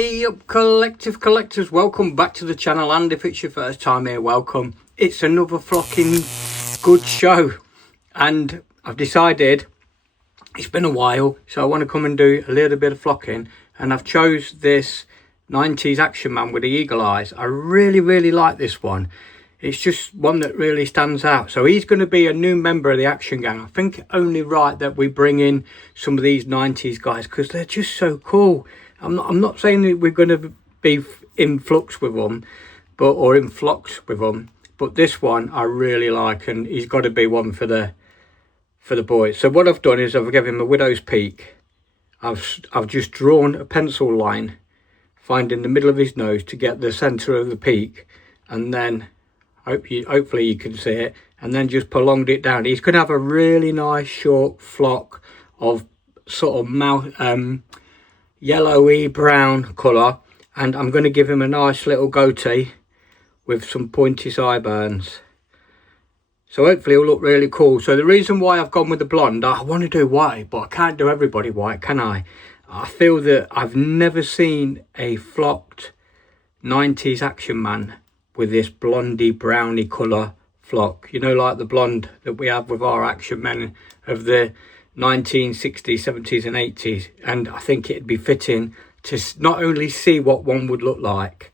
Hey up collectors, welcome back to the channel, and if it's your first time here, welcome. It's another flocking good show, and I've decided it's been a while, so I want to come and do a little bit of flocking, and I've chose this 90s Action Man with the eagle eyes. I really like this one. It's just one that really stands out. So he's going to be a new member of the Action Gang. I think only right that we bring in some of these 90s guys because they're just so cool. I'm not saying that we're going to be in flux with them, or in flux with them, but this one I really like, and he's got to be one for the boys. So what I've done is I've given him a widow's peak. I've just drawn a pencil line, finding the middle of his nose to get the centre of the peak, and then hopefully you can see it, and then just prolonged it down. He's going to have a really nice short flock of sort of yellowy brown colour, and I'm going to give him a nice little goatee with some pointy sideburns. So hopefully it'll look really cool. So the reason why I've gone with the blonde, I want to do white, but I can't do everybody white, can I? I feel that I've never seen a flocked 90s Action Man with this blondie browny colour flock, you know, like the blonde that we have with our Action Men of the 1960s, 70s and 80s. And I think it'd be fitting to not only see what one would look like,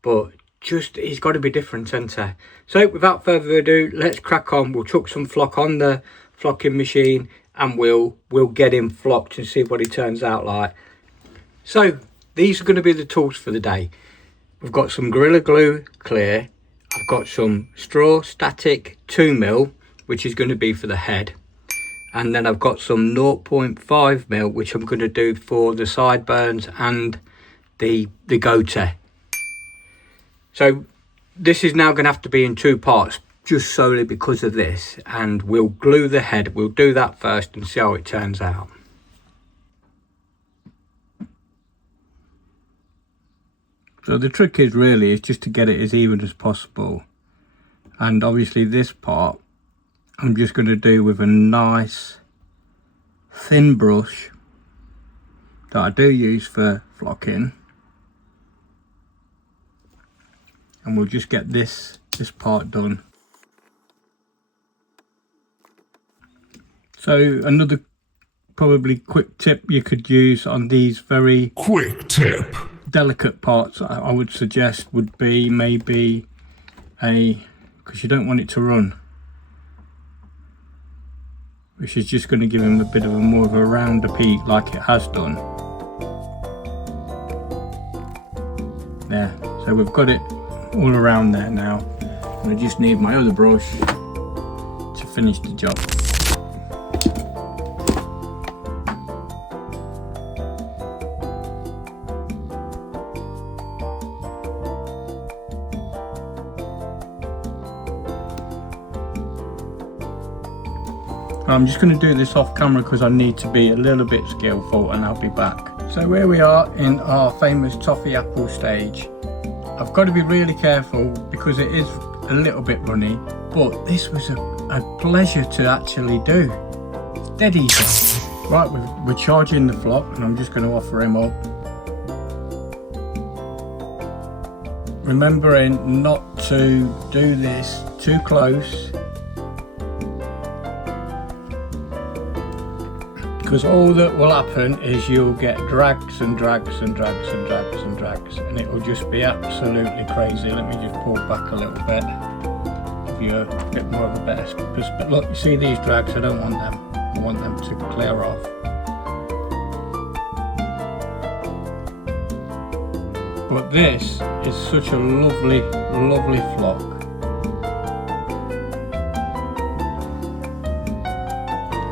but just he's got to be different, centre. So without further ado, let's crack on. We'll chuck some flock on the flocking machine and we'll get him flocked and see what he turns out like. So these are going to be the tools for the day. We've got some Gorilla Glue clear. I've got some straw static 2mm, which is going to be for the head. And then I've got some 0.5mm, which I'm going to do for the sideburns and the goatee. So this is now going to have to be in two parts, just solely because of this. And we'll glue the head. We'll do that first and see how it turns out. So the trick is just to get it as even as possible. And obviously this part I'm just going to do with a nice thin brush that I do use for flocking. And we'll just get this part done. So another probably quick tip you could use on these very quick tip delicate parts, I would suggest, would be maybe because you don't want it to run, which is just going to give him a bit of more of a rounder peak like it has done there. So we've got it all around there now, and I just need my other brush to finish the job. I'm just going to do this off camera because I need to be a little bit skillful, and I'll be back. So here we are in our famous toffee apple stage. I've got to be really careful because it is a little bit runny, but this was a pleasure to actually do. It's dead easy. Right, we're charging the flock, and I'm just going to offer him up. Remembering not to do this too close, because all that will happen is you'll get drags and drags and drags and drags and drags, and it will just be absolutely crazy. Let me just pull back a little bit, give you a bit more of a better perspective. Look, you see these drags? I don't want them. I want them to clear off. But this is such a lovely flock.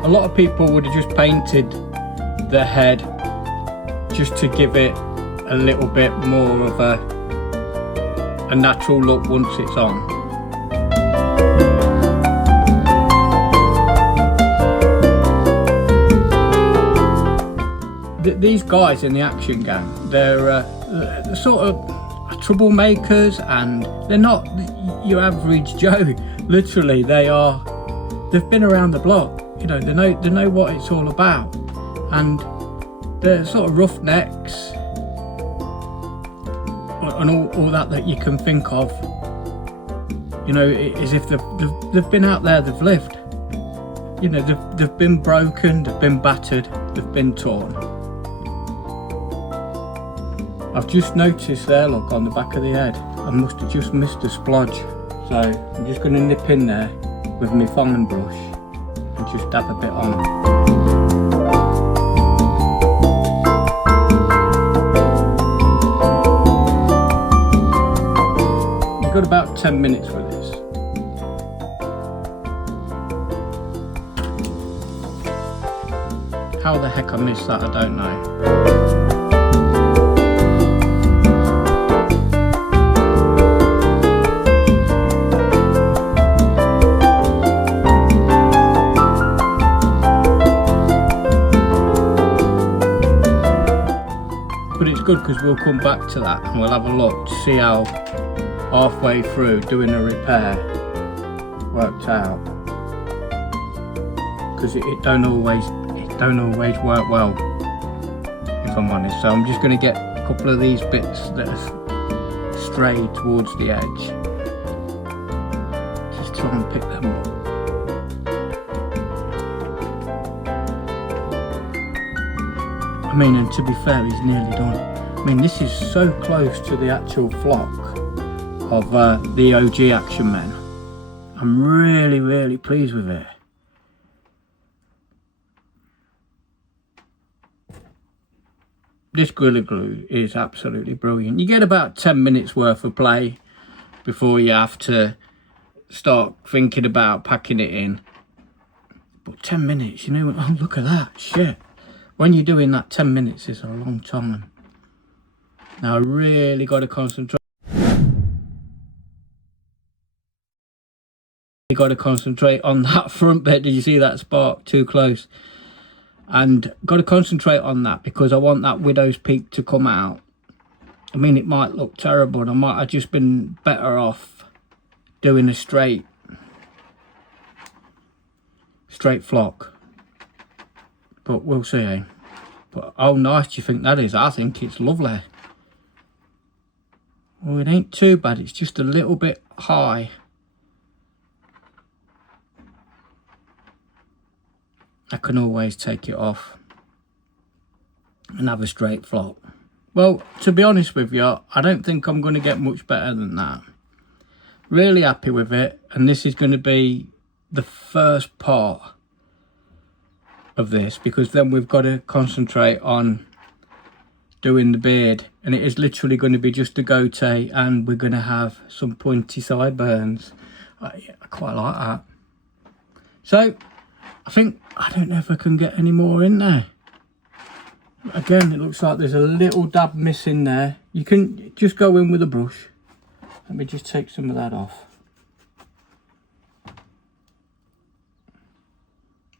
A lot of people would have just painted the head just to give it a little bit more of a natural look once it's on. These guys in the Action Gang, they're sort of troublemakers, and they're not your average Joe. Literally, they've been around the block. You know, they know what it's all about, and they're sort of roughnecks, and all that you can think of. You know, as if they've been out there, they've lived. You know, they've been broken, they've been battered, they've been torn. I've just noticed there, look, on the back of the head, I must have just missed a splodge. So I'm just going to nip in there with my fine brush and just dab a bit on. We've got about 10 minutes with this. How the heck I missed that, I don't know. But it's good because we'll come back to that and we'll have a look to see how halfway through doing a repair worked out, because it don't always work well, if I'm honest. So I'm just going to get a couple of these bits that are strayed towards the edge, just try and pick them up. I mean, and to be fair, he's nearly done. I mean, this is so close to the actual flock of the OG Action Men. I'm really pleased with it. This Gorilla Glue is absolutely brilliant. You get about 10 minutes worth of play before you have to start thinking about packing it in. But 10 minutes, you know, oh, look at that, shit. When you're doing that, 10 minutes is a long time. Now I really got to concentrate. You got to concentrate on that front bit. Did you see that spark? Too close. And got to concentrate on that because I want that widow's peak to come out. I mean, it might look terrible, and I might have just been better off doing a straight flock. But we'll see, eh? But how nice do you think that is? I think it's lovely. Well, it ain't too bad. It's just a little bit high. I can always take it off and have a straight flock. Well, to be honest with you, I don't think I'm going to get much better than that. Really happy with it, and this is going to be the first part of this, because then we've got to concentrate on doing the beard, and it is literally going to be just a goatee, and we're going to have some pointy sideburns. I quite like that. So I think, I don't know if I can get any more in there. Again, it looks like there's a little dab missing there. You can just go in with a brush. Let me just take some of that off.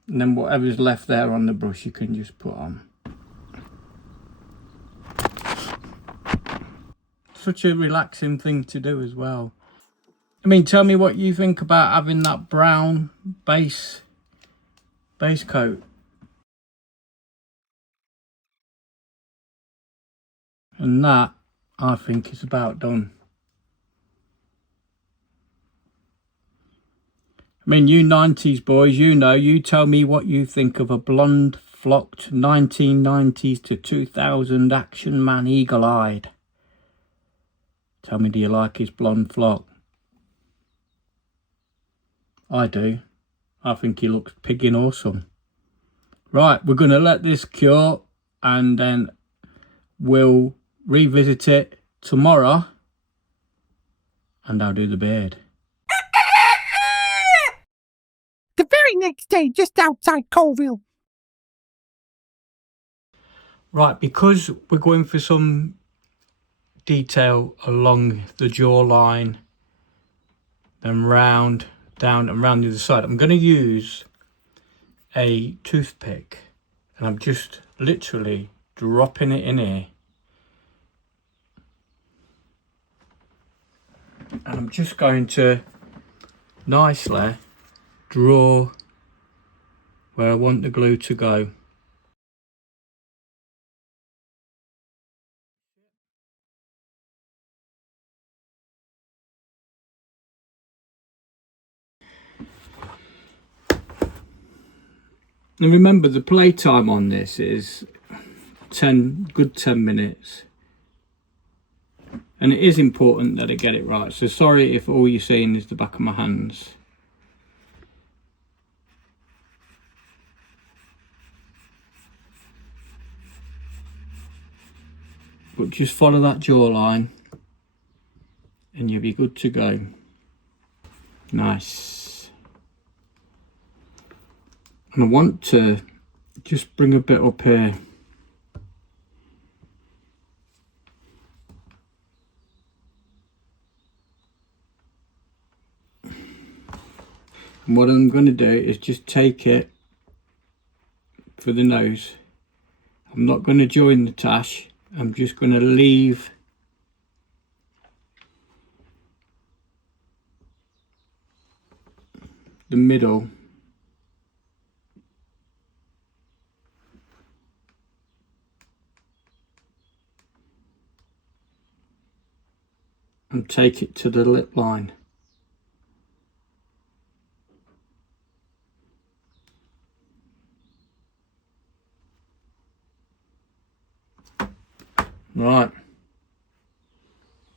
And then whatever's left there on the brush, you can just put on. Such a relaxing thing to do as well. I mean, tell me what you think about having that brown base coat. And that, I think, is about done. I mean, you 90s boys, you know, you tell me what you think of a blonde flocked 1990s to 2000 Action Man eagle-eyed. Tell me, do you like his blonde flock? I do. I think he looks pigging awesome. Right, we're going to let this cure, and then we'll revisit it tomorrow, and I'll do the beard. The very next day, just outside Colville. Right, because we're going for some detail along the jawline, then round, down and round the other side, I'm going to use a toothpick, and I'm just literally dropping it in here. And I'm just going to nicely draw where I want the glue to go. And remember, the playtime on this is 10 minutes. And it is important that I get it right. So sorry if all you're seeing is the back of my hands. But just follow that jawline and you'll be good to go. Nice. And I want to just bring a bit up here. And what I'm going to do is just take it for the nose. I'm not going to join the tash. I'm just going to leave the middle and take it to the lip line. Right,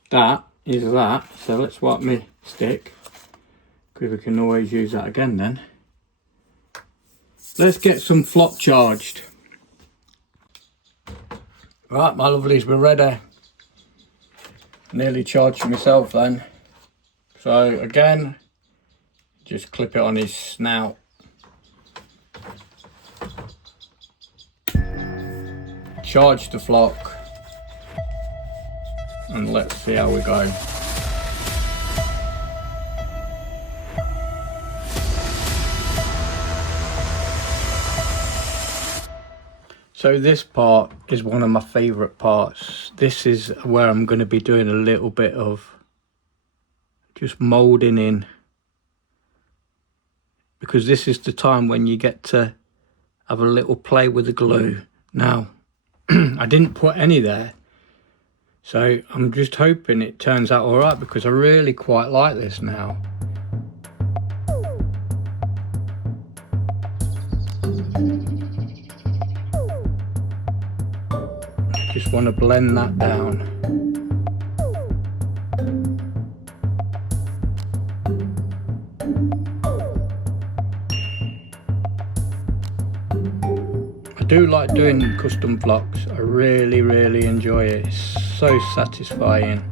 that is that. So let's wipe my stick, because we can always use that again then. Let's get some flock charged. Right, my lovelies, we're ready. Nearly charged myself then. So again, just clip it on his snout. Charge the flock. And let's see how we go. So this part is one of my favourite parts. This is where I'm going to be doing a little bit of just moulding in, because this is the time when you get to have a little play with the glue. Now, I didn't put any there. So I'm just hoping it turns out all right, because I really quite like this now. Just want to blend that down. I do like doing custom flocks. I really, really enjoy it. It's so satisfying.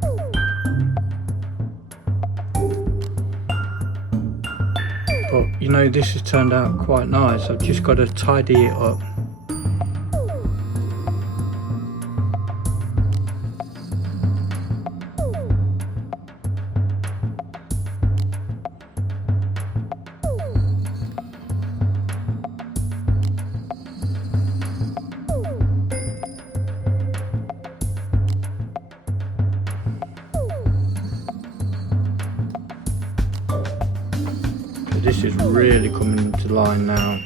But you know, this has turned out quite nice. I've just got to tidy it up. This is really coming into line now.